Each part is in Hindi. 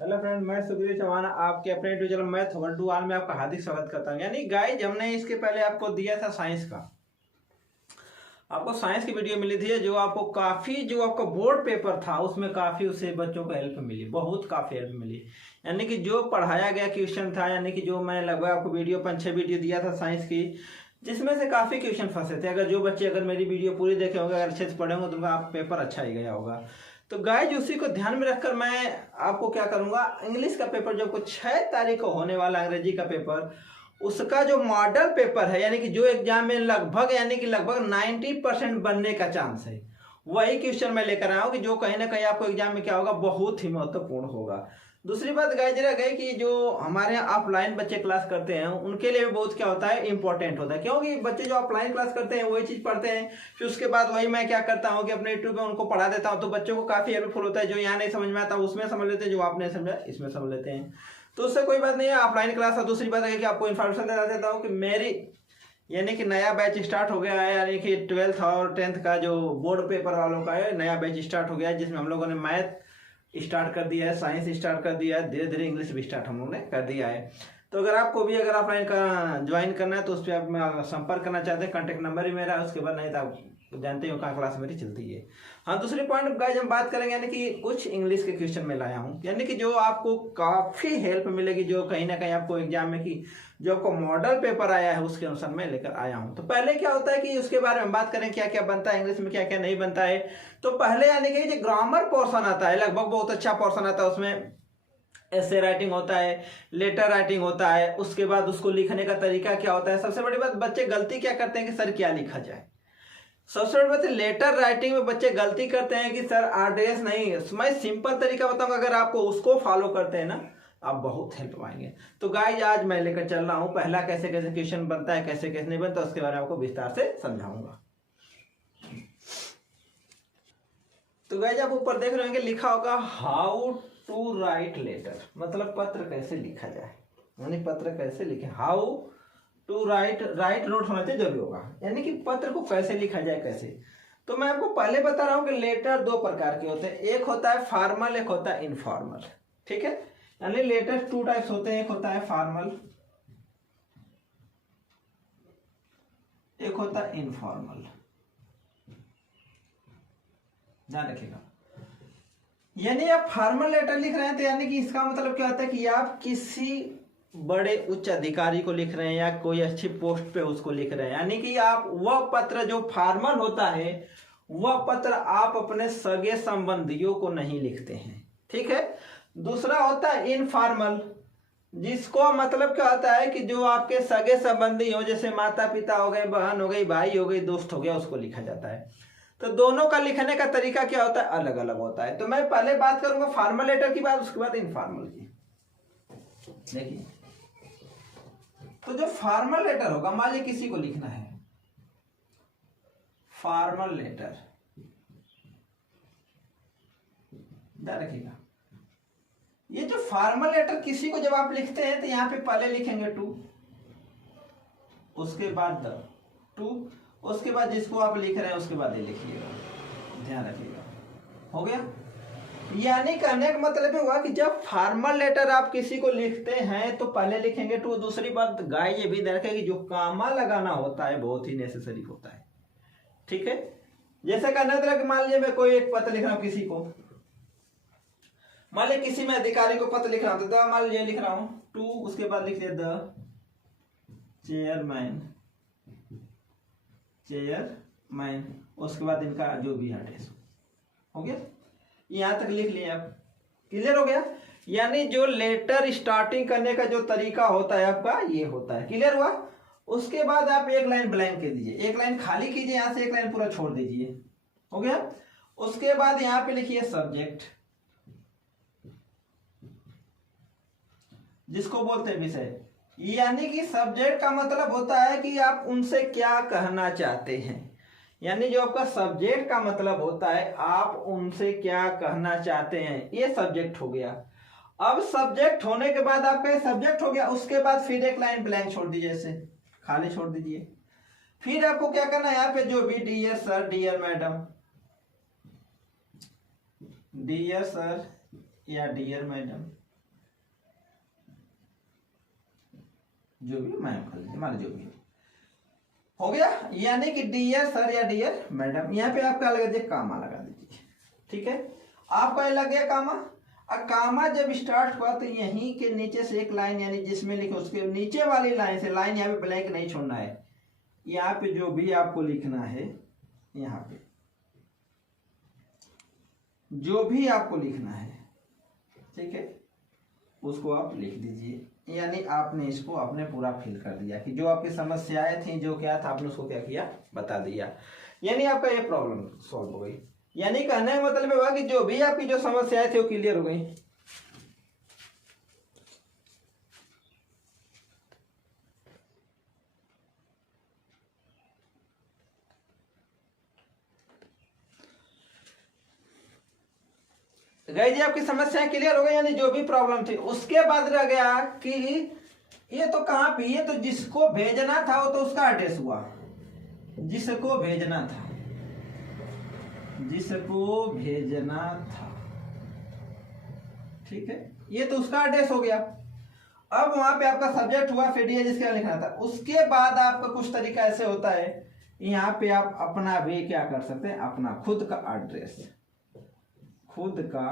हेलो फ्रेंड, मैं सुखदेव चौहान आपके अपने यूट्यूब चैनल मैथ 121 में आपका हार्दिक स्वागत करता हूं। यानी गाइज, हमने इसके पहले आपको दिया था साइंस का। आपको साइंस की वीडियो मिली थी जो आपको काफ़ी, जो आपका बोर्ड पेपर था उसमें काफ़ी उससे बच्चों को हेल्प मिली, बहुत काफ़ी हेल्प मिली। यानी कि जो पढ़ाया गया क्वेश्चन था, यानी कि जो मैं लगभग आपको वीडियो 5-6 वीडियो दिया था साइंस की, जिसमें से काफ़ी क्वेश्चन फंसे थे। अगर जो बच्चे अगर मेरी वीडियो पूरी देखे होंगे, अगर अच्छे से पढ़े होंगे तो उनका आप पेपर अच्छा ही गया होगा। तो गाइज, उसी को ध्यान में रखकर मैं आपको क्या करूंगा, इंग्लिश का पेपर जो कुछ 6 तारीख को होने वाला अंग्रेजी का पेपर, उसका जो मॉडल पेपर है, यानी कि जो एग्जाम में लगभग यानी कि लगभग 90% बनने का चांस है, वही क्वेश्चन मैं लेकर आया हूँ कि जो कहीं ना कहीं आपको एग्जाम में क्या होगा, बहुत ही महत्वपूर्ण होगा। दूसरी बात गाइज रह गई कि जो हमारे यहाँ ऑफलाइन बच्चे क्लास करते हैं उनके लिए बहुत क्या होता है, इंपॉर्टेंट होता है। क्योंकि बच्चे जो ऑफलाइन क्लास करते हैं वही चीज़ पढ़ते हैं, फिर उसके बाद वही मैं क्या करता हूँ कि अपने यूट्यूब पे उनको पढ़ा देता हूँ, तो बच्चों को काफ़ी हेल्पफुल होता है। जो यहाँ नहीं समझ में आता उसमें समझ लेते हैं, जो आप नहीं समझा इसमें समझ लेते हैं, तो उससे कोई बात नहीं है, ऑफलाइन क्लास। और दूसरी बात है कि आपको इन्फॉर्मेशन देना चाहता हूँ कि मेरी यानी कि नया बैच स्टार्ट हो गया है, यानी कि 12th और 10th का जो बोर्ड पेपर वालों का है, नया बैच स्टार्ट हो गया है, जिसमें हम लोगों ने मैथ स्टार्ट कर दिया है, साइंस स्टार्ट कर दिया है, धीरे धीरे इंग्लिश भी स्टार्ट हम लोगों ने कर दिया है। तो अगर आपको भी अगर ऑफलाइन का ज्वाइन करना है तो उस पर आप संपर्क करना चाहते हैं, कॉन्टेक्ट नंबर ही मेरा है। उसके बाद नहीं तो आप जानते हो कहाँ क्लास मेरी चलती है। हाँ, दूसरी पॉइंट गाइस हम बात करेंगे, यानी कि कुछ इंग्लिश के क्वेश्चन में लाया हूँ, यानी कि जो आपको काफ़ी हेल्प मिलेगी, जो कहीं ना कहीं आपको एग्जाम में की जो आपको मॉडल पेपर आया है उसके अनुसार मैं लेकर आया हूँ। तो पहले क्या होता है कि उसके बारे में बात करें, क्या क्या बनता है इंग्लिश में, क्या क्या नहीं बनता है। तो पहले यानी कि जो ग्रामर पोर्शन आता है, लगभग बहुत अच्छा पोर्शन आता है। उसमें ऐसे राइटिंग होता है, लेटर राइटिंग होता है, उसके बाद उसको लिखने का तरीका क्या होता है। सबसे बड़ी बात, बच्चे गलती क्या करते हैं कि सर क्या लिखा जाए। सबसे बड़ी बात, लेटर राइटिंग में बच्चे गलती करते हैं कि सर एड्रेस नहीं। मैं सिंपल तरीका बताऊंगा, अगर आपको उसको फॉलो करते हैं ना, आप बहुत हेल्प पाएंगे। तो गाइज, आज मैं लेकर चल रहा हूं पहला कैसे कैसे क्वेश्चन बनता है, कैसे कैसे नहीं बनता, उसके बारे में आपको विस्तार से समझाऊंगा। तो गाइज, आप ऊपर देख रहे होंगे लिखा होगा हाउ टू राइट लेटर, मतलब पत्र कैसे लिखा जाए, यानी पत्र कैसे लिखे। How to write, write note होना चाहिए जरूरी होगा, यानी कि पत्र को कैसे लिखा जाए, कैसे। तो मैं आपको पहले बता रहा हूं कि लेटर दो प्रकार के होते हैं, एक होता है फॉर्मल, एक होता है इनफॉर्मल। ठीक है, यानी लेटर 2 टाइप्स होते हैं, एक होता है फॉर्मल, एक होता है इनफॉर्मल। ध्यान रखिएगा, यानी आप फॉर्मल लेटर लिख रहे हैं तो यानी कि इसका मतलब क्या होता है कि आप किसी बड़े उच्च अधिकारी को लिख रहे हैं या कोई अच्छी पोस्ट पे उसको लिख रहे हैं, यानी कि आप वह पत्र जो फॉर्मल होता है, वह पत्र आप अपने सगे संबंधियों को नहीं लिखते हैं। ठीक है। दूसरा होता है इनफॉर्मल, जिसको मतलब क्या होता है कि जो आपके सगे संबंधी हो, जैसे माता पिता हो गए, बहन हो गई, भाई हो गई, दोस्त हो गया, उसको लिखा जाता है। तो दोनों का लिखने का तरीका क्या होता है, अलग अलग होता है। तो मैं पहले बात करूंगा फॉर्मल लेटर की बात, उसके बाद इनफॉर्मल की। देखिए, तो जो फॉर्मल लेटर होगा, मान लीजिए किसी को लिखना है फॉर्मल लेटर, ध्यान रखिएगा, ये जो फॉर्मल लेटर किसी को जब आप लिखते हैं तो यहां पे पहले लिखेंगे टू, उसके बाद द, टू, उसके बाद जिसको आप लिख रहे हैं उसके बाद ये लिखिएगा। ध्यान रखिएगा, हो गया। यानी कहने का मतलब ये हुआ कि जब फॉर्मल लेटर आप किसी को लिखते हैं तो पहले लिखेंगे टू। दूसरी बात गाय ये भी देखें कि जो कामा लगाना होता है बहुत ही नेसेसरी होता है। ठीक है, जैसे कहना था कि मान लीजिए मैं कोई एक पत्र लिख रहा हूं किसी को, मान लीजिए किसी में अधिकारी को पत्र लिख रहा हूं, तो मान लीजिए लिख रहा हूं टू, उसके बाद लिख दिया द चेयरमैन, चेयरमैन, उसके बाद इनका जो भी एड्रेस हो गया, यहां तक लिख लिया आप। क्लियर हो गया। यानी जो लेटर स्टार्टिंग करने का जो तरीका होता है आपका, ये होता है। क्लियर हुआ। उसके बाद आप एक लाइन ब्लैंक कर दीजिए, एक लाइन खाली कीजिए, यहां से एक लाइन पूरा छोड़ दीजिए, हो गया। उसके बाद यहां पे लिखिए सब्जेक्ट, जिसको बोलते हैं विषय। यानी कि सब्जेक्ट का मतलब होता है कि आप उनसे क्या कहना चाहते हैं, यानी जो आपका सब्जेक्ट का मतलब होता है आप उनसे क्या कहना चाहते हैं, ये सब्जेक्ट हो गया। अब सब्जेक्ट होने के बाद आपका सब्जेक्ट हो गया, उसके बाद फिर एक लाइन ब्लैंक छोड़ दीजिए, ऐसे खाली छोड़ दीजिए। फिर आपको क्या करना है, यहाँ पे जो भी dear sir, dear madam, dear sir या डियर मैडम, जो भी मैम कर लीजिए, मान जो भी हो गया। यानी कि डियर सर या डियर मैडम, यहाँ पे आप क्या लगा दीजिए, कामा लगा दीजिए। ठीक है, आपका ये लग गया कामा। अब कामा जब स्टार्ट हुआ तो यहीं के नीचे से एक लाइन, यानी जिसमें लिखे उसके नीचे वाली लाइन से, लाइन यहाँ पे ब्लैंक नहीं छोड़ना है। यहाँ पे जो भी आपको लिखना है, यहाँ पे जो भी आपको लिखना है, ठीक है, उसको आप लिख दीजिए। यानी आपने इसको आपने पूरा फिल कर दिया कि जो आपकी समस्याएं थी, जो क्या था, आपने उसको क्या किया, बता दिया। यानी आपका ये प्रॉब्लम सॉल्व हो गई। यानी कहने का मतलब हुआ कि जो भी आपकी जो समस्याएं थी वो क्लियर हो गई। गई जी, आपकी समस्याएं क्लियर हो गई, यानी जो भी प्रॉब्लम थी। उसके बाद रह गया कि ये तो कहाँ पे, ये तो जिसको भेजना था वो तो उसका एड्रेस हुआ, जिसको भेजना था, जिसको भेजना था, ठीक है, ये तो उसका एड्रेस हो गया। अब वहां पे आपका सब्जेक्ट हुआ, फिर ये जिसका लिखना था। उसके बाद आपका कुछ तरीका ऐसे होता है, यहाँ पे आप अपना भी क्या कर सकते हैं, अपना खुद का एड्रेस, खुद का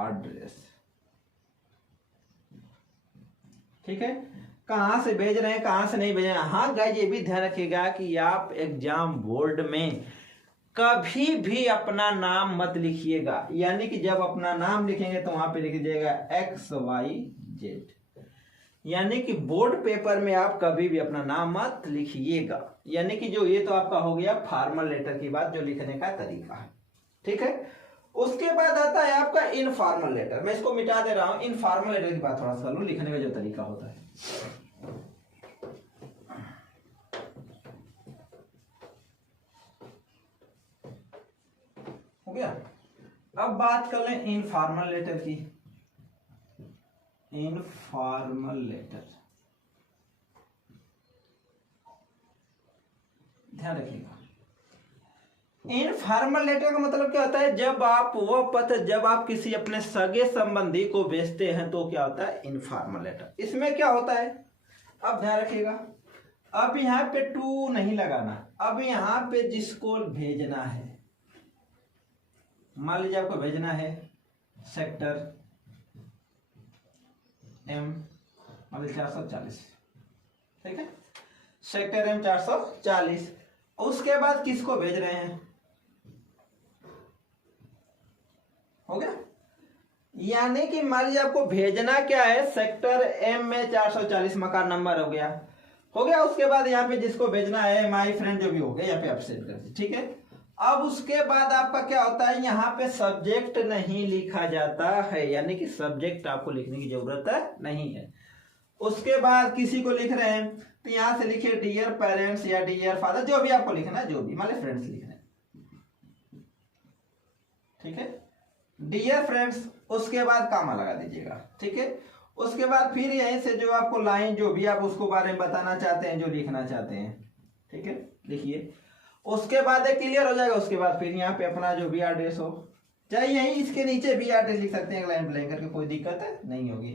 एड्रेस, ठीक है, कहां से भेज रहे हैं, कहां से नहीं भेज रहे हैं। हाँ गाइस, ये भी ध्यान रखिएगा कि आप एग्जाम बोर्ड में कभी भी अपना नाम मत लिखिएगा। यानी कि जब अपना नाम लिखेंगे तो वहां पे लिख दीजिएगा XYZ। यानी कि बोर्ड पेपर में आप कभी भी अपना नाम मत लिखिएगा। यानी कि जो ये तो आपका हो गया फॉर्मल लेटर की बात, जो लिखने का तरीका है, ठीक है। उसके बाद आता है आपका इनफॉर्मल लेटर। मैं इसको मिटा दे रहा हूं, इनफॉर्मल लेटर की बात थोड़ा सा कर लूं, लिखने का जो तरीका होता है। हो गया। अब बात कर लें इनफॉर्मल लेटर की। इनफॉर्मल लेटर, ध्यान रखिएगा, इनफॉर्मल लेटर का मतलब क्या होता है, जब आप वो पत्र जब आप किसी अपने सगे संबंधी को भेजते हैं तो क्या होता है, इनफॉर्मल लेटर। इसमें क्या होता है, अब ध्यान रखिएगा, अब यहाँ पे टू नहीं लगाना। अब यहाँ पे जिसको भेजना है, मान लीजिए आपको भेजना है सेक्टर M, मान लीजिए 440, ठीक है, सेक्टर M 440। उसके बाद किसको भेज रहे हैं, हो गया। यानी कि मान लीजिए आपको भेजना क्या है, सेक्टर M में 440 मकान नंबर हो गया, हो गया। उसके बाद यहाँ पे जिसको भेजना है, माय फ्रेंड जो भी हो गया, यहाँ पे आप सेव कर दीजिए, ठीक है। अब उसके बाद आपका क्या होता है, यहाँ पे सब्जेक्ट नहीं लिखा जाता है, यानी कि सब्जेक्ट आपको लिखने की जरूरत नहीं है। उसके बाद किसी को लिख रहे हैं तो यहां से लिखिए डियर पेरेंट्स या डियर फादर, जो भी आपको लिखना है, जो भी, मान लीजिए फ्रेंड्स लिखना है, ठीक है, डियर फ्रेंड्स। उसके बाद कामा लगा दीजिएगा, ठीक है। उसके बाद फिर यहीं से जो आपको लाइन, जो भी आप उसको बारे में बताना चाहते हैं, जो लिखना चाहते हैं, ठीक है, लिखिए। उसके बाद एक क्लियर हो जाएगा। उसके बाद फिर यहाँ पे अपना जो भी एड्रेस हो, चाहे यहीं इसके नीचे भी एड्रेस लिख सकते हैं, लाइन ब्लैंक करके, कोई दिक्कत नहीं होगी,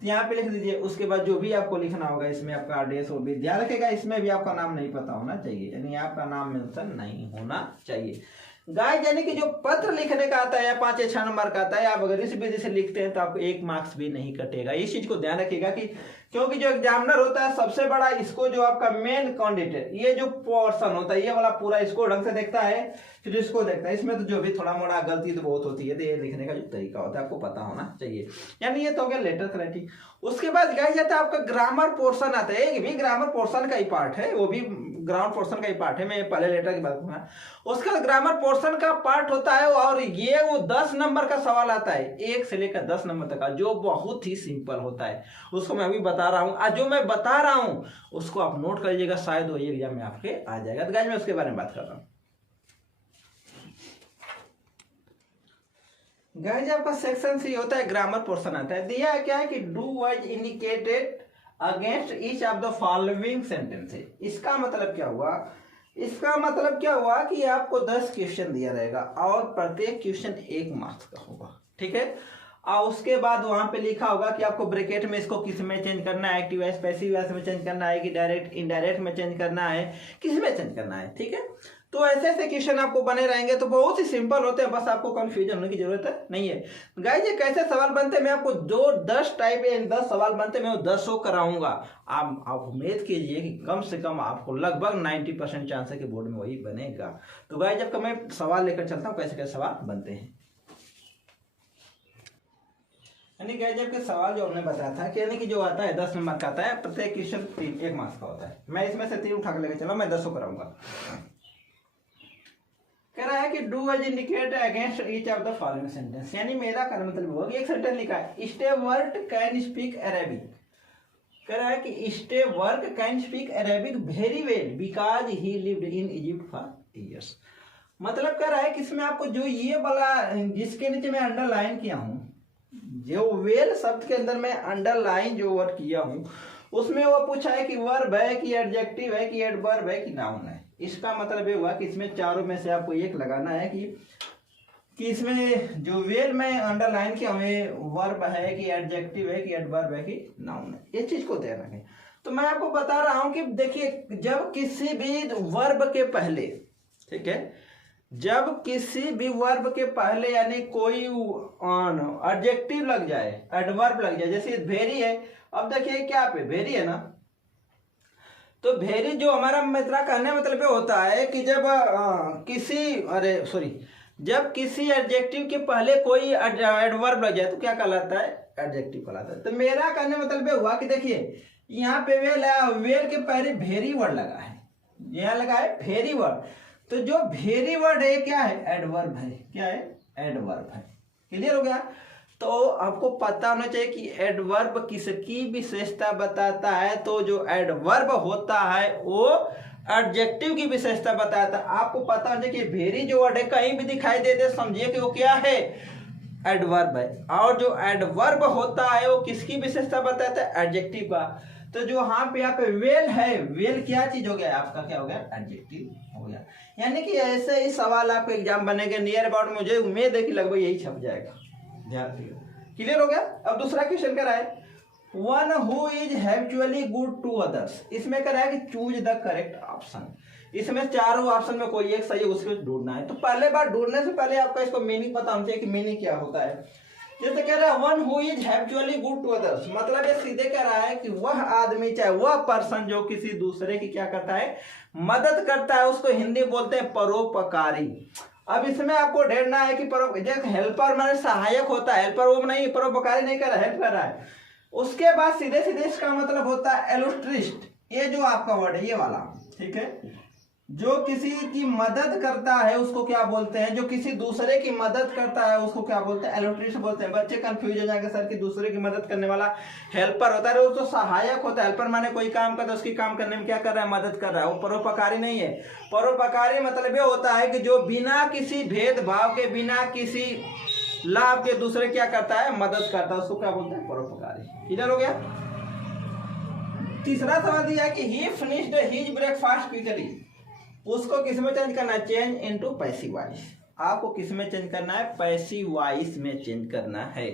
तो यहाँ पे लिख दीजिए। उसके बाद जो भी आपको लिखना होगा, इसमें आपका एड्रेस हो भी, ध्यान रखेगा इसमें भी आपका नाम नहीं पता होना चाहिए, यानी आपका नाम मेंशन नहीं होना चाहिए। गाइस, यानी कि जो पत्र लिखने का आता है या 5 या 6 नंबर का आता है, आप अगर इस विधि से लिखते हैं तो आपको 1 मार्क्स भी नहीं कटेगा। इस चीज को ध्यान रखिएगा कि क्योंकि जो एग्जामिनर होता है सबसे बड़ा, इसको जो आपका मेन कैंडिडेट, ये जो पोर्शन होता है, ये वाला पूरा इसको ढंग से देखता है, फिर इसको देखता है। इसमें तो जो भी थोड़ा मोड़ा गलती तो बहुत होती है, तो ये लिखने का जो तरीका होता है आपको पता होना चाहिए। यानी ये तो हो गया लेटर क्लैरिटी। उसके बाद गाइस जाता है आपका ग्रामर पोर्शन आता है, एक भी ग्रामर पोर्शन का ही पार्ट है, वो भी ग्राउंड पोर्शन का ही पार्ट है, मैं पहले लेटर की बात करूंगा। उसका ग्रामर पोर्शन का पार्ट होता है, और ये वो 10 नंबर का सवाल आता है, 1 से लेकर 10 नंबर तक का, जो बहुत ही सिंपल होता है। उसको मैं अभी बता रहा हूं, जो मैं बता रहा हूं उसको आप नोट कर लीजिएगा, शायद वो एग्जाम में आपके आ जाएगा। तो गाइस मैं उसके बारे में बात कर रहा हूं। गाइस आपका सेक्शन सी होता है, ग्रामर पोर्शन आता है। दिया क्या है कि do was indicated against each of the following sentences. इसका मतलब क्या हुआ, इसका मतलब क्या हुआ कि आपको 10 क्वेश्चन दिया रहेगा और प्रत्येक क्वेश्चन 1 मार्क्स का होगा, ठीक है। और उसके बाद वहां पे लिखा होगा कि आपको ब्रैकेट में इसको किस में चेंज करना है, एक्टिव वॉइस पैसिव वॉइस में चेंज करना है कि डायरेक्ट इनडायरेक्ट में चेंज करना है, किस में चेंज करना है। ठीक है, तो ऐसे ऐसे क्वेश्चन आपको बने रहेंगे, तो बहुत ही सिंपल होते हैं, बस आपको कंफ्यूजन होने की जरूरत नहीं है। गाइस ये कैसे सवाल बनते हैं, मैं आपको जो 10 टाइप या 10 सवाल बनते हैं मैं वो 10 कराऊंगा। आप उम्मीद कीजिए कि कम से कम आपको लगभग 90% चांस है कि बोर्ड में वही बनेगा। तो गाइस जब मैं सवाल लेकर चलता हूँ कैसे कैसे सवाल बनते हैं, यानी गाइस जब के सवाल जो हमने बताया था कि यानी कि जो आता है 10 नंबर का आता है, प्रत्येक क्वेश्चन 1 मार्क्स का होता है। मैं इसमें से 3 उठा कर लेकर चला, मैं 10 कराऊंगा। कह रहा है कि do as indicate against each of the following sentence, यानी मेरा कहने मतलब होगा कि एक सेंटेंस लिखा है स्टेवर्ट कैन स्पीक अरेबिक। कह रहा है कि Stewart can speak Arabic very well because he lived in Egypt for years. मतलब कह रहा है कि इसमें आपको जो ये वाला जिसके नीचे मैं अंडरलाइन किया हूं, जो वेल शब्द के अंदर मैं अंडरलाइन जो वर्ड किया हूं उसमें वो पूछा है कि वर्ब है कि एडजेक्टिव है कि एडवर्ब है कि नाउन है। इसका मतलब ये हुआ कि इसमें चारों में से आपको एक लगाना है कि इसमें जो वेल में अंडरलाइन किया हमें वर्ब है कि एडजेक्टिव है कि एडवर्ब है कि नाउन है, ये चीज को ध्यान रखें। तो मैं आपको बता रहा हूं कि देखिए जब किसी भी वर्ब के पहले, ठीक है, जब किसी भी वर्ब के पहले यानी कोई एडजेक्टिव लग जाए, एडवर्ब लग जाए, जैसे वेरी है, अब देखिए क्या पे वेरी है ना, तो वेरी जो हमारा मित्रा कहने मतलब होता है कि जब जब किसी एडजेक्टिव के पहले कोई एडवर्ब लग जाए तो क्या कहलाता है, एडजेक्टिव कहलाता है। तो मेरा कहने मतलब हुआ कि देखिए यहाँ पे वेल के पहले वेरी वर्ड लगा है, यहाँ लगा है वेरी वर्ड, तो जो वेरी वर्ड है क्या है, एडवर्ब है। क्या है, एडवर्ब है। क्लियर हो गया। तो आपको पता होना चाहिए कि एडवर्ब किसकी विशेषता बताता है, तो जो एडवर्ब होता है वो एडजेक्टिव की विशेषता बताता है। आपको पता होना चाहिए कि वेरी जो वर्ड है कहीं भी दिखाई दे दे समझिए कि वो क्या है, एडवर्ब है। और जो एडवर्ब होता है वो किसकी विशेषता बताता है, एडजेक्टिव का। तो जो यहाँ पे वेल है, वेल क्या चीज हो गया आपका, क्या हो गया, एडजेक्टिव हो गया। यानी कि ऐसे ही सवाल आपको एग्जाम बनेंगे नियर अबाउट, मुझे उम्मीद है कि लगभग यही छप जाएगा। ध्यान रखिएगा। क्लियर हो गया। अब दूसरा क्वेश्चन कर रहा है one who is habitually good to others. इसमें कर रहा है कि चूज द करेक्ट ऑप्शन। इसमें चारों ऑप्शन में कोई एक सही है, उसको ढूंढना है। तो पहले बार ढूंढने से पहले आपका इसको मीनिंग पता होना चाहिए कि मीनिंग क्या होता है। जैसे कह रहा है one who is habitually good to others, मतलब ये सीधे कह रहा है कि वह आदमी चाहे वह पर्सन जो किसी दूसरे की क्या करता है, मदद करता है, उसको हिंदी बोलते हैं परोपकारी। अब इसमें आपको ढेरना है कि हेल्पर मैंने सहायक होता है, हेल्पर वो नहीं, परोपकारी नहीं कर रहा है, हेल्प कर रहा है। उसके बाद सीधे सीधे इसका मतलब होता है एल्ट्रिस्ट, ये जो आपका वर्ड है ये वाला, ठीक है, जो किसी की मदद करता है उसको क्या बोलते हैं, जो किसी दूसरे की मदद करता है उसको क्या बोलते हैं, एल्ट्रिस्ट बोलते हैं। बच्चे कंफ्यूज हो जाएंगे सर कि दूसरे की मदद करने वाला हेल्पर होता है, वो तो सहायक होता है। हेल्पर माने कोई काम करता है उसकी काम करने में क्या कर रहा है, मदद कर रहा है। वो परोपकारी नहीं है। परोपकारी मतलब ये होता है कि जो बिना किसी भेदभाव के, बिना किसी लाभ के दूसरे क्या करता है, मदद करता है, उसको क्या बोलते हैं, परोपकारी। क्लियर हो गया। तीसरा सवाल दिया है कि ही फिनिश्ड हिज ब्रेकफास्ट क्विकली, उसको किस में चेंज करना है, चेंज इनटू पैसिव वॉइस। आपको किस में चेंज करना है, पैसिव वॉइस में चेंज करना है।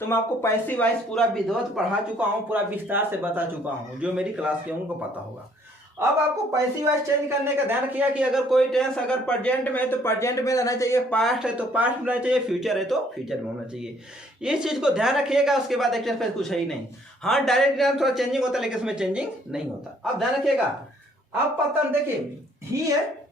तो मैं आपको पैसिव वॉइस पूरा विधिवत पढ़ा चुका हूं, पूरा विस्तार से बता चुका हूं, जो मेरी क्लास के उनको पता होगा। अब आपको पैसिव वॉइस चेंज करने का ध्यान रखिएगा कि अगर कोई टेंस अगर प्रेजेंट में है तो प्रेजेंट में रहना चाहिए, पास्ट है तो पास्ट में रहना चाहिए, फ्यूचर है तो फ्यूचर में होना चाहिए। इस चीज को ध्यान रखिएगा। उसके बाद एक्सरसाइज कुछ है ही नहीं। हाँ डायरेक्ट थोड़ा चेंजिंग होता है लेकिन इसमें चेंजिंग नहीं होता। अब ध्यान रखिएगा। अब पता देखिए ही है,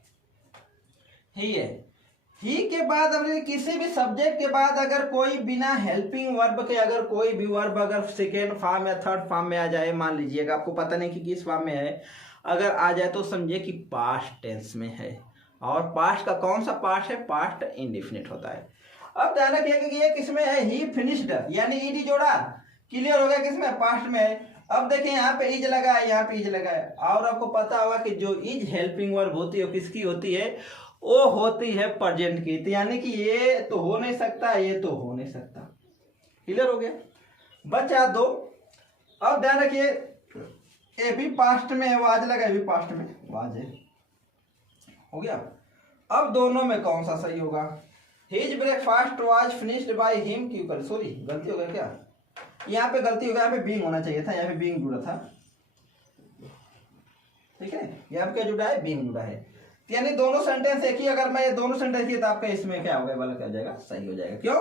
ही के बाद अगर किसी भी सब्जेक्ट के बाद अगर कोई बिना हेल्पिंग वर्ब के अगर कोई भी वर्ब अगर सेकेंड फॉर्म या थर्ड फॉर्म में आ जाए, मान लीजिएगा आपको पता नहीं कि किस फॉर्म में है, अगर आ जाए तो समझिए कि पास्ट टेंस में है। और पास्ट का कौन सा पास्ट है, पास्ट इंडेफिनिट होता है। अब ध्यान रखिएगा कि ये किसमें है, ही फिनिश्ड, यानी ईडी जोड़ा। क्लियर हो गया, किसमें, पास्ट में है। अब देखिए यहाँ पे इज लगा है, यहाँ पे इज लगा है। और आपको पता होगा कि जो इज हेल्पिंग वर्ब होती है किसकी होती है, वो होती है प्रेजेंट की। तो यानी कि ये तो हो नहीं सकता, ये तो हो नहीं सकता। क्लियर हो गया, बचा दो। अब ध्यान रखिए ये भी पास्ट में है, वाज लगा, ये भी पास्ट में वाज है, हो गया। अब दोनों में कौन सा सही होगा, his breakfast was finished by him क्यों कर, सॉरी गलती हो गया क्या, यहाँ पे गलती हो गया, यहाँ पे बीइंग होना चाहिए था, यहाँ पे बीइंग जुड़ा था, ठीक है, यहाँ पे क्या जुड़ा है, बीइंग जुड़ा है, यानी दोनों सेंटेंस एक ही, अगर मैं ये दोनों सेंटेंस किए तो आपका इसमें क्या होगा, वाला क्या हो जाएगा, सही हो जाएगा। क्यों,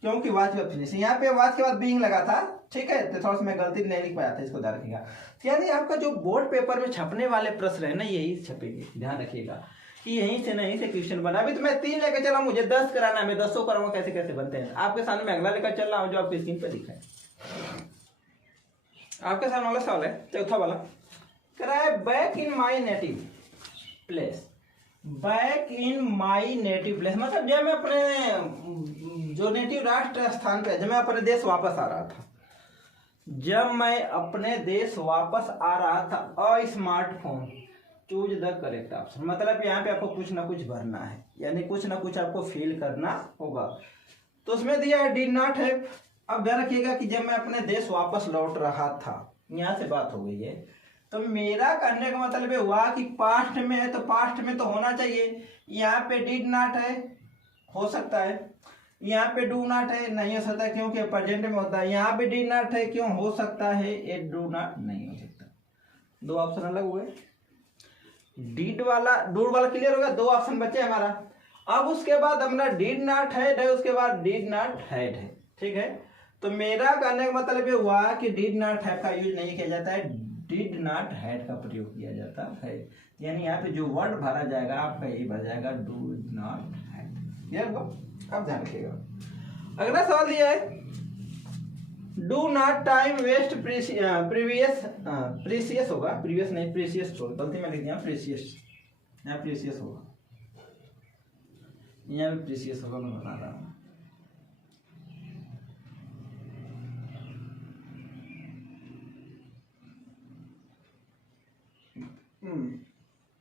क्योंकि वाज के बाद फिनिश, यहाँ पे वाज के बाद बीइंग लगा था, ठीक है, तो थोड़ा सा मैं गलती नहीं लिख पाया था, इसको ध्यान रखिएगा। यानी आपका जो बोर्ड पेपर में छपने वाले प्रश्न है ना, यही छपेंगे, ध्यान रखिएगा कि यहीं से नहीं से क्वेश्चन बना। अभी तो मैं 3 लेकर चला, मुझे 10 कराना है, मैं 10 कराऊंगा, कैसे कैसे बनते हैं आपके सामने मैं अगला लेकर चल रहा हूँ जो आपकी स्क्रीन पे दिखा है। आपके सामने वाला सवाल है चौथा वाला, करा है back in my native place, back in my native place मतलब जब मैं अपने जो नेटिव राष्ट्र स्थान पे, जब मैं अपने देश वापस आ रहा था, जब मैं अपने देश वापस आ रहा था, a smartphone choose the correct option, मतलब यहाँ पे आपको कुछ ना कुछ भरना है, यानी कुछ ना कुछ आपको फिल करना होगा। तो उसमें दिया है डिड नॉट हैव। अब ध्यान रखिएगा कि जब मैं अपने देश वापस लौट रहा था, यहाँ से बात हो गई है, तो मेरा करने का मतलब हुआ कि पास्ट में है तो पास्ट में तो होना चाहिए, यहाँ पे डिड नॉट है, हो सकता है, यहाँ पे डू नॉट है, नहीं हो सकता क्योंकि प्रेजेंट में होता है, यहाँ पे डिड नॉट है, क्यों हो सकता है, ये डू नॉट नहीं हो सकता। 2 ऑप्शन अलग हुए, डिड वाला डू वाला क्लियर हो गया, 2 ऑप्शन बचे हमारा। अब उसके बाद अपना डिड नॉट हैड है, उसके बाद डिड नॉट हैड है, ठीक है। तो मेरा कहने का मतलब ये हुआ कि डिड नॉट हैव का यूज नहीं किया जाता है, डिड नॉट हैड का प्रयोग किया जाता है, यानी यहाँ पे जो वर्ड भरा जाएगा आपका यही भर जाएगा, डू नॉट हैड। क्लियर हो, अब ध्यान रखिएगा। अगला सवाल दिया है, do not time waste precious होगा, प्रीवियस नहीं प्रीसियस, गलती में लिख दिया प्रीसियस, यहाँ प्रीसियस होगा, यहाँ भी प्रीसियस होगा, मैं बता रहा हूँ।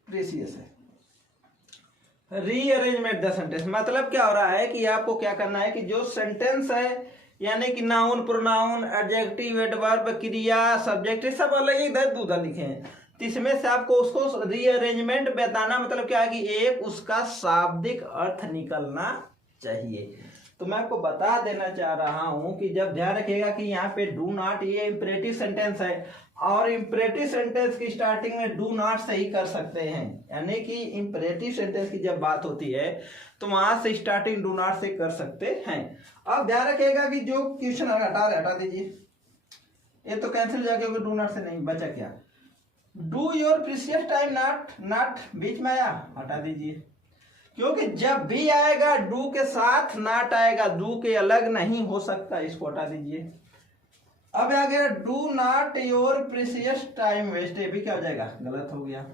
प्रीसियस है। रीअरेंजमेंट द सेंटेंस मतलब क्या हो रहा है कि आपको क्या करना है कि जो सेंटेंस है, यानी कि नाउन, प्रोनाउन, एडजेक्टिव, एडवर्ब, क्रिया, सब्जेक्ट, सब अलग ही इधर उधर लिखे हैं, तो इसमें से आपको उसको रीअरेंजमेंट बताना, मतलब क्या है कि एक उसका शाब्दिक अर्थ निकलना चाहिए। तो मैं आपको बता देना चाह रहा हूं कि जब ध्यान रखिएगा कि यहाँ पे डू नॉट ये इंपरेटिव सेंटेंस है, और इंपरेटिव सेंटेंस की स्टार्टिंग में डू नॉट से ही कर सकते हैं, यानी कि इंपरेटिव सेंटेंस की जब बात होती है तो वहां से स्टार्टिंग डू नॉट से कर सकते हैं। अब ध्यान रखिएगा कि जो क्वेश्चन हटा दीजिए, ये तो कैंसिल जाके डू नॉट से नहीं बचा, क्या do your precious time not, not बीच में आया, हटा दीजिए, क्योंकि जब भी आएगा डू के साथ नॉट आएगा, डू के अलग नहीं हो सकता, इसको हटा दीजिए। अब आ गया do not your precious time waste, ये भी क्या हो जाएगा, गलत हो गया,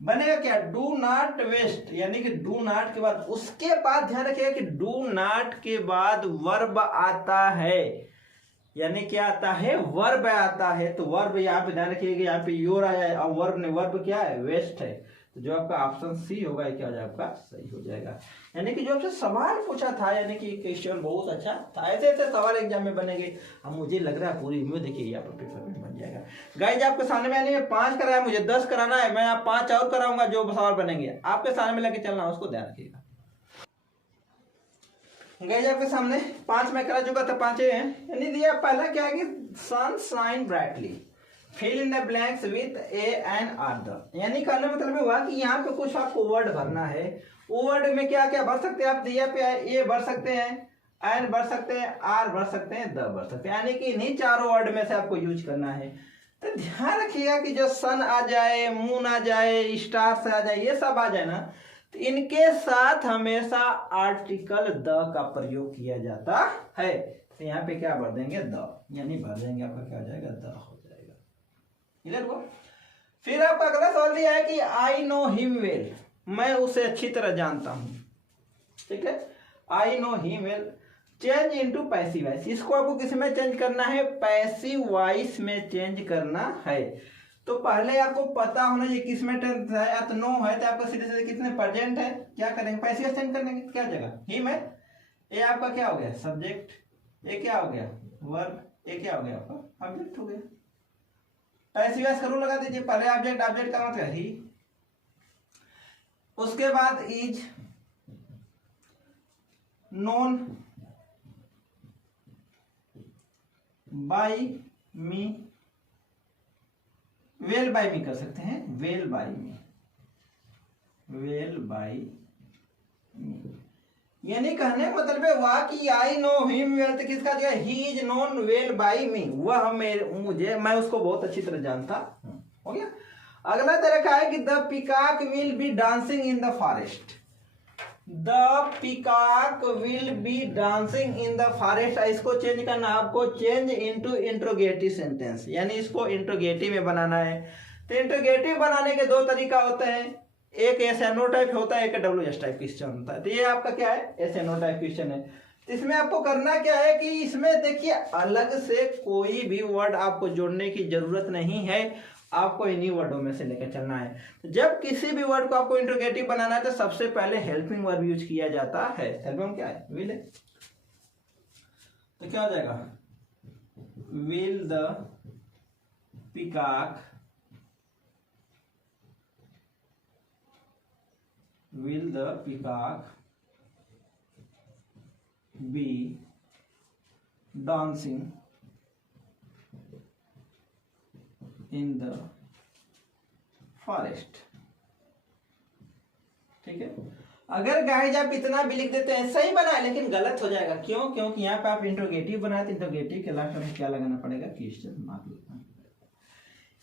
बनेगा क्या, डू नॉट वेस्ट, यानी कि डू नॉट के बाद, उसके बाद ध्यान रखिएगा कि डू नॉट के बाद वर्ब आता है, यानी क्या आता है, वर्ब आता है। तो वर्ब यहाँ पे ध्यान रखिएगा, यहाँ पे योर आया है और वर्ब ने, वर्ब क्या है, वेस्ट है, तो जो आपका ऑप्शन सी होगा क्या हो जाएगा, आपका सही हो जाएगा। यानी कि जो आपसे सवाल पूछा था, यानी कि क्वेश्चन बहुत अच्छा था, ऐसे ऐसे सवाल एग्जाम में बनेंगे। अब मुझे लग रहा है पूरी उम्मीद देखिए यहाँ पर पेपर में बन जाएगा। गाइज आपके सामने मैंने 5 कराया, मुझे 10 कराना है, मैं आप 5 और कराऊंगा, जो सवाल बनेंगे आपके सामने में लेके चलना, उसको ध्यान रखिएगा। गाइज आपके सामने 5 में करा चुका था, 5 हैं, यानी दिया पहला क्या है कि sun shine brightly, fill in the blanks with a and or the, यानी कहने मतलब हुआ कि यहाँ पे कुछ आपको वर्ड भरना है, वो वर्ड में क्या क्या भर सकते हैं आप, दिया पे ए भर सकते हैं, एन भर सकते हैं, आर भर सकते हैं, द भर सकते हैं, यानी कि इन्हीं चारों वर्ड में से आपको यूज करना है। तो ध्यान रखिएगा कि जो सन आ जाए, मून आ जाए, स्टार्स आ जाए, ये सब आ जाए ना, तो इनके साथ हमेशा आर्टिकल द का प्रयोग किया जाता है। तो यहाँ पे क्या भर देंगे, द, यानी भर देंगे आपका क्या हो जाएगा, द हो जाएगा। इधर को फिर आपका अगला सवाल दिया है कि आई नो हिम वेल, मैं उसे अच्छी तरह जानता हूं, ठीक है, I know him well, change into passive voice, इसको आपको किस में चेंज करना है, पैसिव वॉइस में चेंज करना है। तो पहले आपको पता होना चाहिए किस में टेंस है, या तो नो है तो आपका सीधे सीधे कितने प्रेजेंट है, क्या करेंगे, पैसिव चेंज करने की क्या जगह, हिम है, ये आपका क्या हो गया, सब्जेक्ट, ये क्या हो गया, वर्ब, ये क्या हो गया आपका ऑब्जेक्ट हो गया। पैसिव वॉइस करो लगा दीजिए, पहले ऑब्जेक्ट, ऑब्जेक्ट का मतलब ही, उसके बाद is, known by me, well by me कर सकते हैं, well by me, well by me, यानी कहने का मतलब है वह कि आई नो हिम वेल, तो किसका जो ही is known well by me, वह मुझे, मैं उसको बहुत अच्छी तरह जानता हूं। हो गया। अगला तरह का है कि the peacock will be dancing in the forest, the peacock will be dancing in the forest, इसको चेंज करना आपको, चेंज इनटू इंट्रोगेटिव सेंटेंस, यानी इसको इंट्रोगेटिव में बनाना है। तो इंट्रोगेटिव बनाने के दो तरीका होते हैं, एक एसएनओ टाइप होता है, एक डब्ल्यूएच टाइप क्वेश्चन होता है। तो ये आपका क्या है, एसएनओ टाइप क्वेश्चन है। तो इसमें आपको करना क्या है कि इसमें देखिए अलग से कोई भी वर्ड आपको जोड़ने की जरूरत नहीं है, आपको इन्हीं वर्डों में से लेकर चलना है। तो जब किसी भी वर्ड को आपको इंट्रोगेटिव बनाना है तो सबसे पहले हेल्पिंग वर्ब यूज किया जाता है। हेल्पिंग क्या है, विल है, तो क्या हो जाएगा, will the peacock, will the peacock be dancing in the forest। ठीक है। अगर गाइज आप इतना भी लिख देते हैं, सही बना है लेकिन गलत हो जाएगा, क्यों, क्योंकि यहाँ पे आप इंट्रोगेटिव बनाए तो इंट्रोगेटिव के लास्ट में क्या लगाना पड़ेगा, क्वेश्चन मार्क लगाना।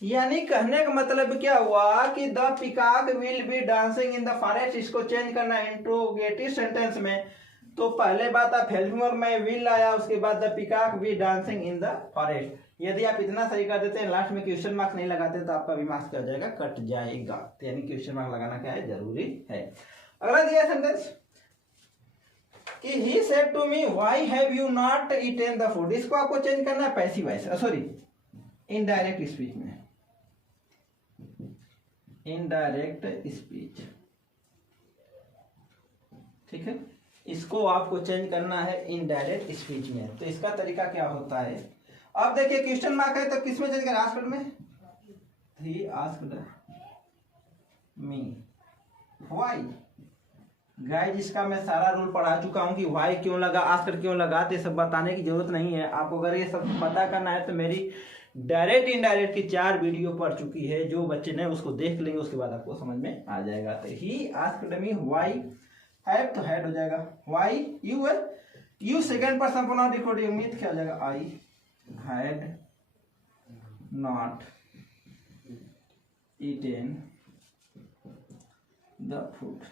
यानी कहने का मतलब क्या हुआ कि the peacock will be dancing in the forest, इसको चेंज करना इंट्रोगेटिव सेंटेंस में। तो पहले बात आप हेल्पिंग वर्ब में विल आया, उसके बाद the peacock B dancing in the forest. यदि आप इतना सही कर देते हैं, लास्ट में क्वेश्चन मार्क नहीं लगाते तो आपका भी मार्क्स क्या हो जाएगा, कट जाएगा। तो यानी क्वेश्चन मार्क लगाना क्या है, जरूरी है। अगला दिया सेंटेंस कि he said to me why have you not eaten the food, इसको आपको चेंज करना है passive voice, sorry indirect speech में, इनडायरेक्ट स्पीच। ठीक है, इसको आपको चेंज करना है इनडायरेक्ट स्पीच में। तो इसका तरीका क्या होता है, अब देखिए क्वेश्चन मार्क है तो किस में चेंज करें, आस्क्ड में, he asked me why. Guys इसका मैं सारा रूल पढ़ा चुका हूं कि व्हाई क्यों लगा, आस्क्ड क्यों लगा, तो सब बताने की जरूरत नहीं है आपको। अगर ये सब पता करना है तो मेरी डायरेक्ट इनडायरेक्ट की 4 वीडियो पढ़ चुकी है, जो बच्चे ने उसको देख लेंगे, उसके बाद आपको समझ में आ जाएगा। तो he asked me why, have तो हैड हो जाएगा, why you second person pronoun recording उम्मीद क्या हो जाएगा, I had not eaten the food.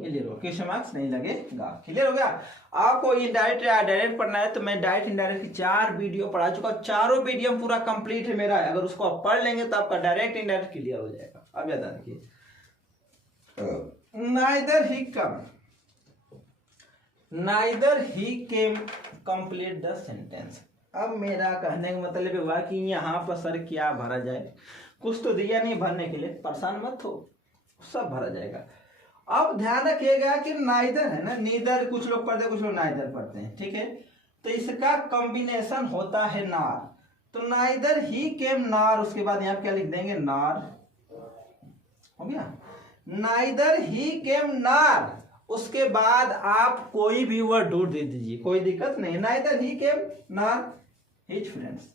Clear हो, क्वेश्चन मार्क्स नहीं लगेगा। क्लियर हो गया। आपको इनडायरेक्ट या डायरेक्ट पढ़ना है तो मैं डायरेक्ट इनडायरेक्ट की 4 वीडियो पढ़ा चुका हूं, चारों वीडियो पूरा कंप्लीट है मेरा। अगर उसको आप पढ़ लेंगे तो आपका डायरेक्ट इनडायरेक्ट क्लियर हो जाएगा। अब याद रखिए, neither he came complete the sentence. अब मेरा कहने का मतलब हुआ कि यहाँ पर सर क्या भरा जाए, कुछ तो दिया नहीं भरने के लिए, परेशान मत हो, सब भरा जाएगा। अब ध्यान रखिएगा कि नाइदर है ना, नीदर कुछ लोग पढ़ते कुछ लोग नाइदर पढ़ते हैं, ठीक है। तो इसका कॉम्बिनेशन होता है नार। तो नाइदर ही केम नार, उसके बाद यहाँ क्या लिख देंगे, नार। हो गया, नाइदर ही केम नार, उसके बाद आप कोई भी वर्ड ढूंढ दे दीजिए, कोई दिक्कत नहीं। नाइदर ही केम नार हिज फ्रेंड्स,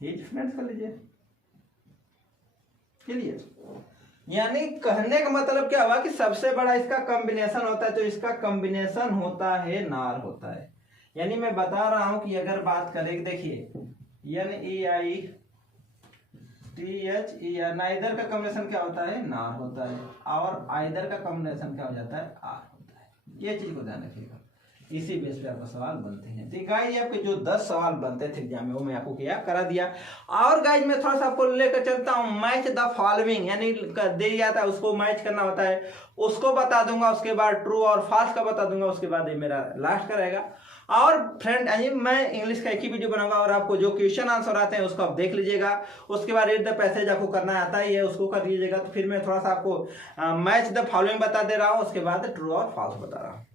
हिज फ्रेंड्स कर लीजिए। क्लियर। यानी कहने का मतलब क्या हुआ कि सबसे बड़ा इसका कॉम्बिनेशन होता है, तो इसका कॉम्बिनेशन होता है नार होता है। यानी मैं बता रहा हूं कि अगर बात करें, देखिए NEITHER, नाइदर का कॉम्बिनेशन क्या होता है, नार होता है, और आइदर का कॉम्बिनेशन क्या हो जाता है, आर होता है। ये चीज को ध्यान रखिएगा, इसी बेस पे आपका सवाल बनते हैं। तो गाइज आपके जो 10 सवाल बनते थे एग्जाम में वो मैं आपको क्या करा दिया। और गाइज मैं थोड़ा सा आपको लेकर चलता हूँ, मैच द फॉलोइंग, यानी दे जाता है उसको मैच करना होता है, उसको बता दूंगा, उसके बाद ट्रू और फॉल्स का बता दूंगा, उसके बाद ये मेरा लास्ट का रहेगा। और फ्रेंड मैं इंग्लिश का एक ही वीडियो बनाऊंगा और आपको जो क्वेश्चन आंसर आते हैं उसको आप देख लीजिएगा। उसके बाद रीड द पैसेज आपको करना आता ही है, उसको कर लीजिएगा। तो फिर मैं थोड़ा सा आपको मैच द फॉलोइंग बता दे रहा हूँ, उसके बाद ट्रू और फॉल्स बता रहा हूँ।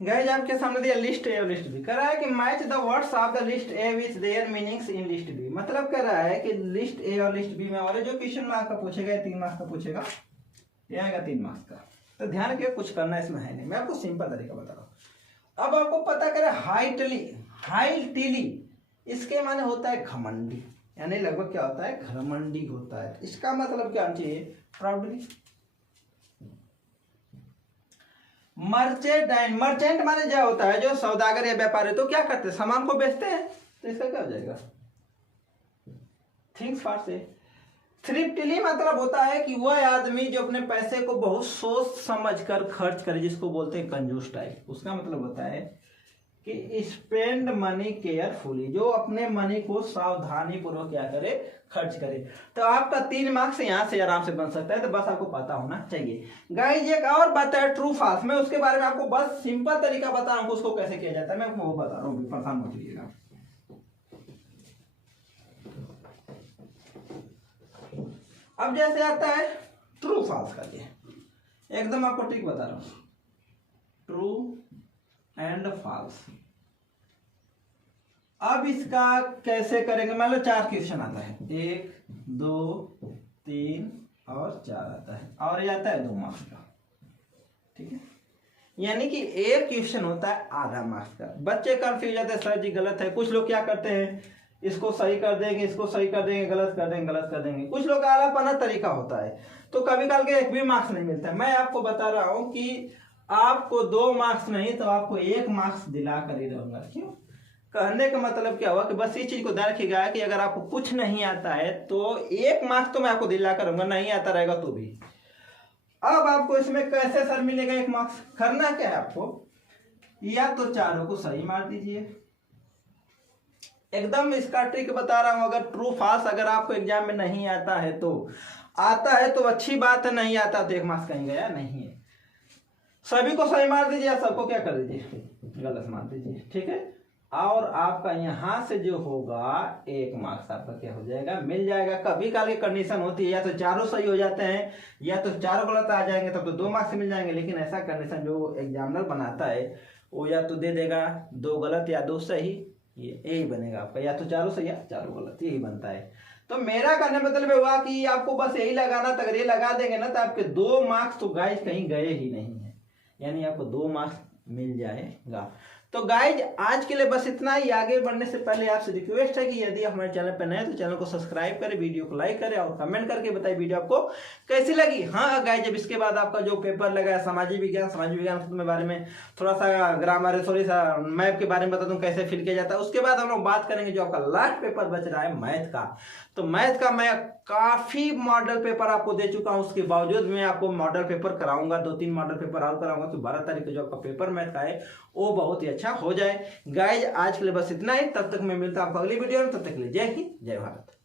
गाइस आपके सामने दिया लिस्ट ए और लिस्ट बी, कर रहा है कि match the words of the list A with their meanings in list B. मतलब कर रहा है कि लिस्ट ए और लिस्ट बी में वाले जो क्वेश्चन में आपका पूछेगा 3 मार्क्स का पूछेगा, ये आएगा 3 मार्क्स का। तो ध्यान रखिए कुछ करना इसमें है नहीं, मैं आपको सिंपल तरीका बता रहा हूँ। अब आपको पता करें हाइटिली, इसके माने होता है घमंडी, यानी लगभग क्या होता है, घमंडी होता है। इसका मतलब क्या चाहिए, प्राउडली। मर्चेंट माने क्या होता है, जो सौदागर या व्यापारी, तो क्या करते हैं, सामान को बेचते हैं। तो इसका क्या हो जाएगा, थिंग्स फॉर से। थ्रिफ्टली मतलब होता है कि वह आदमी जो अपने पैसे को बहुत सोच समझ कर खर्च करे, जिसको बोलते हैं कंजूस टाइप। उसका मतलब होता है कि स्पेंड मनी केयरफुली, जो अपने मनी को सावधानी पूर्वक क्या करे, खर्च करे। तो आपका 3 मार्क्स यहाँ से आराम से बन सकता है, तो बस आपको पता होना चाहिए। गाइस एक और बात है ट्रू फॉल्स, मैं उसके बारे में आपको बस सिंपल तरीका बता रहा हूँ उसको कैसे किया जाता है, मैं आपको वो बता रहा हूँ, परेशान मत होइएगा। अब जैसे आता है ट्रू फॉल्स का, ये एकदम आपको ट्रिक बता रहा हूँ, ट्रू एंड फॉल्स। अब इसका कैसे करेंगे, मान लो 4 क्वेश्चन आता है, 1 2 3 और 4 आता है, और ये आता है 2 मार्क्स का, ठीक है। यानी कि एक क्वेश्चन होता है आधा मार्क्स का। बच्चे कंफ्यूज जाते हैं, सर जी गलत है। कुछ लोग क्या करते हैं, इसको सही कर देंगे, इसको सही कर देंगे, गलत कर देंगे, गलत कर देंगे। कुछ लोग का आलापना तरीका होता है, तो कभी काल के 1 भी मार्क्स नहीं मिलता है। मैं आपको बता रहा हूं कि आपको 2 मार्क्स नहीं तो आपको 1 मार्क्स दिला कर ही रहूंगा। क्यों, कहने का मतलब क्या हुआ कि बस इस चीज को ध्यान रखिएगा कि अगर आपको कुछ नहीं आता है तो 1 मार्क्स तो मैं आपको दिला कर रहूंगा, नहीं आता रहेगा तो भी। अब आपको इसमें कैसे सर मिलेगा 1 मार्क्स, करना क्या है आपको, या तो चारों को सही मार दीजिए, एकदम इसका ट्रिक बता रहा हूं। अगर ट्रू फॉल्स अगर आपको एग्जाम में नहीं आता है तो, आता है तो अच्छी बात है, नहीं आता तो 1 मार्क्स कहीं गया नहीं है। सभी को सही मार दीजिए, सबको क्या कर दीजिए, गलत मार दीजिए, ठीक है। और आपका यहां से जो होगा 1 मार्क्स आपका क्या हो जाएगा, मिल जाएगा। कभी काल की कंडीशन होती है या तो चारों सही हो जाते हैं या तो चारों गलत आ जाएंगे, तब तो 2 मार्क्स मिल जाएंगे। लेकिन ऐसा कंडीशन जो एग्जामिनर बनाता है वो या तो दे देगा 2 गलत या 2 सही, ये यही बनेगा आपका, या तो चारों सही या चारों गलत, यही बनता है। तो मेरा कहने मतलब हुआ कि आपको बस यही लगाना था, अगर ये लगा देंगे ना तो आपके 2 मार्क्स तो गाइज कहीं गए ही नहीं है, यानी आपको 2 मार्क्स मिल जाएगा। तो गाइज आज के लिए बस इतना ही। आगे बढ़ने से पहले आपसे रिक्वेस्ट है कि यदि आप हमारे चैनल पर नए हैं तो चैनल को सब्सक्राइब करें, वीडियो को लाइक करें और कमेंट करके बताइए वीडियो आपको कैसी लगी। हाँ गाइज, जब इसके बाद आपका जो पेपर लगा है सामाजिक विज्ञान के बारे में थोड़ा सा ग्रामर, थोड़ी सा मैप के बारे में बता दूं कैसे फिल किया जाता है। उसके बाद हम लोग बात करेंगे जो आपका लास्ट पेपर बच रहा है मैथ का। तो मैथ का मैं काफी मॉडल पेपर आपको दे चुका हूं, उसके बावजूद मैं आपको मॉडल पेपर कराऊंगा, 2-3 मॉडल पेपर और कराऊंगा कि 12 तारीख को जो आपका पेपर मैथ का है वो बहुत ही अच्छा हो जाए। गाइज आज के लिए बस इतना ही, तब तक मैं मिलता हूं आपको अगली वीडियो में, तब तक के लिए जय हिंद जय भारत।